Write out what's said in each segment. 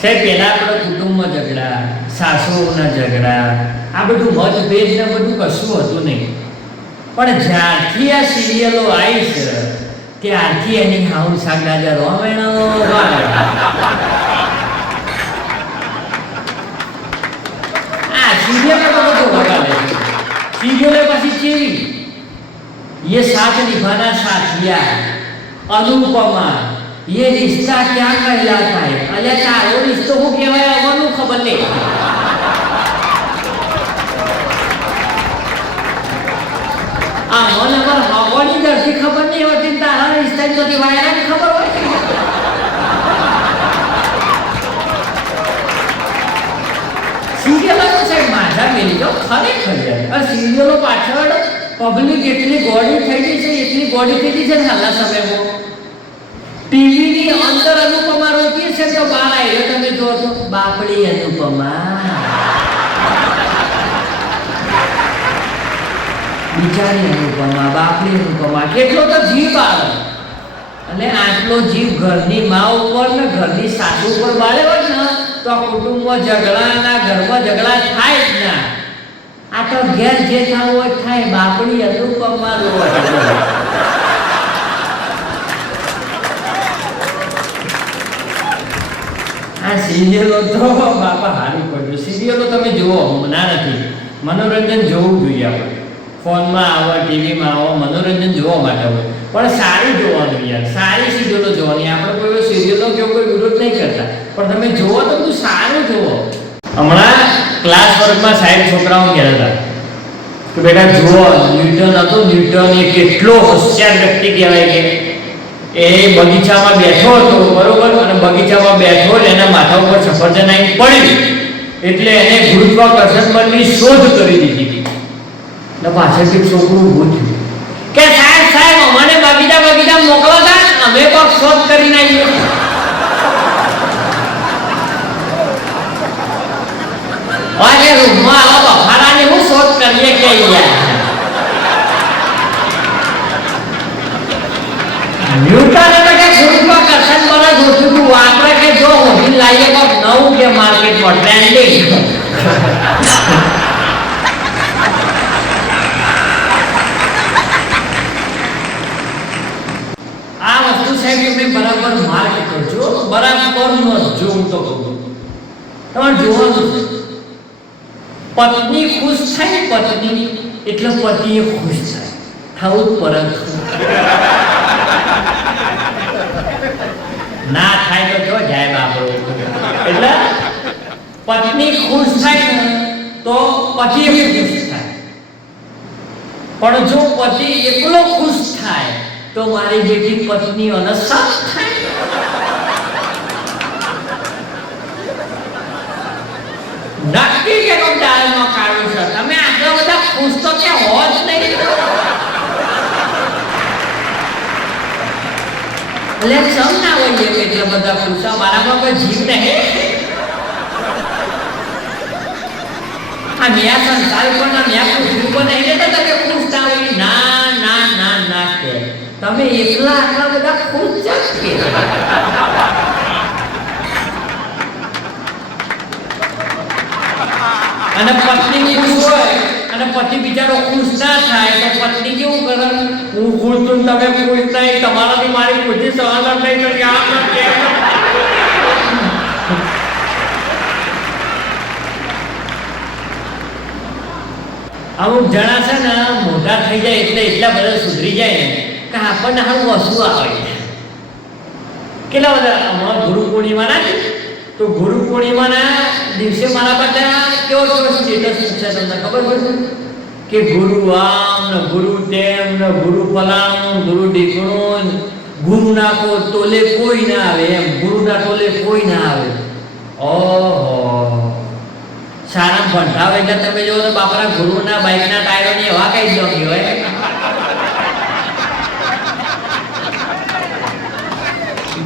સાહેબ પહેલા આપણે કુટુંબમાં ઝઘડા, સાસુઓના ઝઘડા, આ બધું મતભેદ ને બધું કશું હતું નહીં. પણ જ્યારથી આ સિરિયલો આવી છે ત્યારથી એની હાઉ સાગડા રોમેણો આ સિરિયલો તો બધું વગાડે છે. સિરિયલો પછી કેવી ये साथ निभाना साथिया, अनुपमा, ये रिश्ता क्या कहलाता है? अरे तारो रिश्तो को कहेवाय अमनु खबर नहीं. आ मन अमर हवानी दर्शी खबर नहीं होती, तारा रिश्ता जो दिवायरा की खबर હોય. સિરિયલો તો સાહેબ માથા મેલી જો ખરેખર યાર. આ સિરિયલો પાછળ પબ્લિક એટલી ગોળી થઈ ગઈ છે, એટલી ગોળી થઈ ગઈ છે ને હાલના સમયમાં. ટીવીની અંદર અનુપમા રોકીએ છે તો બહાર આવ્યો તમે જો તો બાપડી અનુપમા, બિચારી અનુપમા, બાપડી અનુપમા. કેટલો તો જીવ આવે અને આટલો જીવ ઘરની મા ઉપર ને ઘરની સાસુ ઉપર બાળે હોય ને તો કુટુંબમાં ઝઘડાના ઘરમાં ઝઘડા થાય જ ના. આ તો ઘેર જે થવું હોય થાય. બાપડી અનુપમા આ સિરિયલો તો બાપા હારું પડ્યું. સિરિયલો તમે જુઓ, ના નથી, મનોરંજન જોવું જોઈએ આપણે. ફોનમાં આવો, ટીવીમાં આવો, મનોરંજન જોવા માટે હોય પણ સારી જોવાનું યાર. સારી સિરિયલો જોવાની. આપણે કોઈ સિરિયલો કે કોઈ વિરોધ નહીં કરતા, પણ તમે જુઓ તો બધું સારું જુઓ. હમણાં ક્લાસ વર્ગમાં સાહેબ છોકરાઓ કહેતા કે બેટા જુઓ, ન્યૂટન હતો, ન્યૂટન એ કેટલો હોશિયાર વ્યક્તિ કહેવાય કે એ બગીચામાં બેઠો હતો, બરોબર, અને બગીચામાં બેઠો એના માથા ઉપર સફરજન આવી પડ્યું એટલે એને ગુરુત્વાકર્ષણ બળની શોધ કરી દીધી. એટલે પાછળથી છોકરું ઊભું થયું કે સાહેબ સાહેબ અમને બગીચા મોકલો હતા, અમે પણ શોધ કરી નાખીએ. અને રૂમમાં આવા બફારાની હું શોધ કરીએ કે ન્યૂટન એટલે કે ગુરુત્વાકર્ષણ બળ જોતું હતું. આપણે કે જો હોધી લાવીએ તો નવું કે માર્કેટમાં ટ્રેન્ડિંગ. આ વસ્તુ સાહેબ તમે બરાબર માર્ક કરજો, બરાબર નો જોવું તો કહું તમારે જોવાનું છે. પત્ની ખુશ થાય, પત્ની એટલે પતિએ ખુશ થાય, થવું જ પરત. ના થાય તો જો જાય બાપરો. એટલે પત્ની ખુશ થાય ને તો પતિ ખુશ થાય. પણ જો પતિ એકલો ખુશ થાય તો મારી બેટી પત્ની અનસાત થાય. નક્કી કે નો ડાળમાં કાઢું છે. તમે આટલા બધા ખુશ તો કે હો જ નહીં. એટલે સમ ના હોય કે એટલા બધા ખુશ. મારામાં કોઈ જીવ નહીં. આ મ્યા સંસાર પણ આ મ્યા ખુશી પણ નહીં લેતા તમે ખુશ ના હોય. ના ના ના ના કે તમે એકલા આટલા બધા ખુશ જ કે. અને પત્ની ખુશ હોય અને પતિ બિચારો ખુશ ના થાય તો પત્ની કેવું કરે? હું ખુશ છું, તમે ખુશ નહીં, તમારાથી મારી ખુશી સહન નહીં કરી. અમુક જણા છે ને મોટા થઈ જાય એટલે એટલા બધા સુધરી જાય ને કે આપણને હારું વસ્તુ આવે. કેટલા બધા હમણાં ગુરુ પૂર્ણિમા ના તો ગુરુ પૂર્ણિમાના દિવસે મારા બધા કેવો સ્ટેટસ છે તમને ખબર પડશે કે ગુરુ આમ ને ગુરુ તેમ ને ગુરુ પલામ, ગુરુ ઢીકણું, ગુરુ ના તોલે કોઈ ના આવે એમ, ગુરુ ના તોલે કોઈ ના આવે. ઓહો, સારા ભંડાવ એટલે તમે જો તો બાપરા ગુરુના બાઇકના ટાયરોની હવા કઈ જ નહોતી હોય.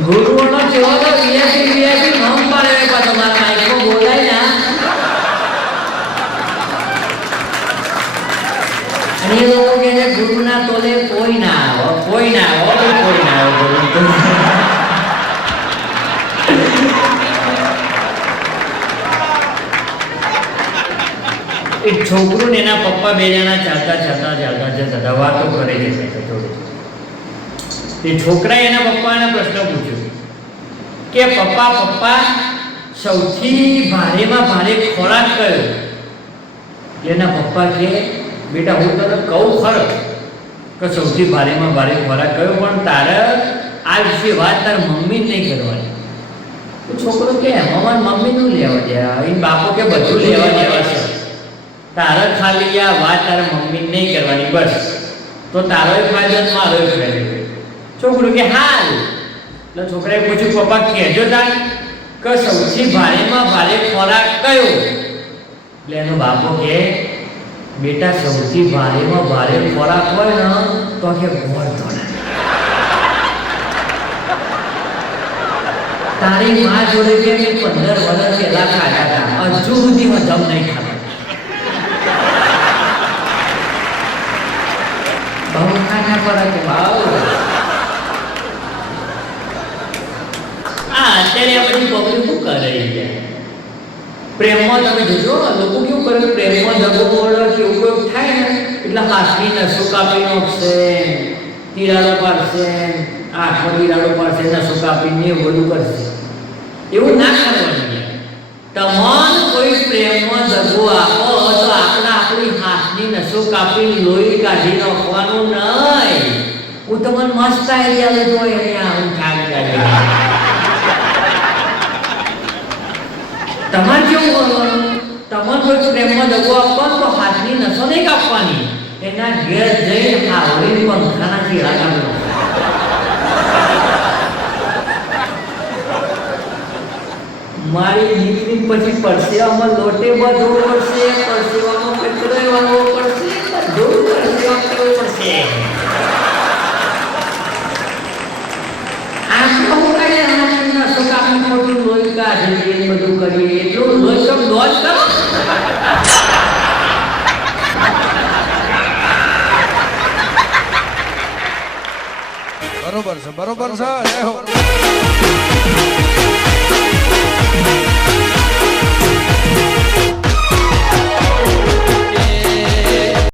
ગુરુઓનો જેવો તો વીઆઈપી નામ પાડે પણ તમારા માઈકમાં બોલાય ના. અને એ લોકો કે છે ગુરુના તોલે કોઈ ના આવે, કોઈ ના આવે, કોઈ ના આવે. એ છોકરું ને એના પપ્પા બે જણા ચાલતા વાતો કરે છે થોડી. એ છોકરાએ એના પપ્પાને પ્રશ્ન પૂછ્યો કે પપ્પા સૌથી ભારેમાં ભારે ખોરાક કયો? એટલે એના પપ્પા કે બેટા હું તને કહું ખરો કે સૌથી ભારેમાં ભારે ખોરાક કયો, પણ તારે આ વિશે વાત તાર મમ્મી જ નહીં કરવાની. તો છોકરો કે એમાં મમ્મીનું લેવા દેવા, એ બાપો કે બધું લેવા દેવા છે, તારે ખાલી આ વાત તારે મમ્મી નહીં કરવાની બસ. તો તારો ફાયદો મારો ફાયદો. છોકરું કે હાલ. એટલે છોકરાએ પૂછ્યું પપ્પા કહેજો તાર કે સૌથી ભારેમાં ભારે ખોરાક કયો? એટલે એનો બાપો કે બેટા સૌથી ભારેમાં ભારે ખોરાક હોય ને તો કે ગોળ ધોળા. તારી માં જોડે કે 15 વર્ષ પહેલા ખાતા હતા, હજુ સુધી હજમ નહીં ખાતા. બહુ ખાના પર ભાવ. અત્યારે આ બધી પબ્લિક શું કરે? પ્રેમમાં તમે જોજો લોકો કેવું કરે, પ્રેમમાં દગો બોલો કે એવું કોઈ થાય ને એટલે હાથની નસો કાપી નાખશે, તિરાડો પાડશે, આંખમાં તિરાડો પાડશે, નસો કાપીને એવું બધું કરશે. એવું ના કરવાનું. તમામ કોઈ પ્રેમમાં દગો આપો તો આપણી હાથની નસો કાપી લોહી કાઢી નાખવાનું નહીં. હું તમને મસ્ત આઈડિયા લેતો હોય એને આવું ઠાક કાઢી. તમારે કેવું કરવાનું? તમારે કોઈ પ્રેમમાં દગો આપવાનો તો હાથની નસો નહીં કાપવાની, એના ઘેર જઈને આવડી પંખાના ચીરા કાઢવા. મારી દીકરી પછી પરસેવામાં લોટે બધું પડશે, પરસેવામાં કચરો વાળવો પડશે, બધું પરસેવા કરવું પડશે. આટલો હું કઈ હાથની નસો કાપી ખોટું લોહી કાઢીએ બધું કરીએ એટલું લોહી તો દોજ કરો. બરોબર છે.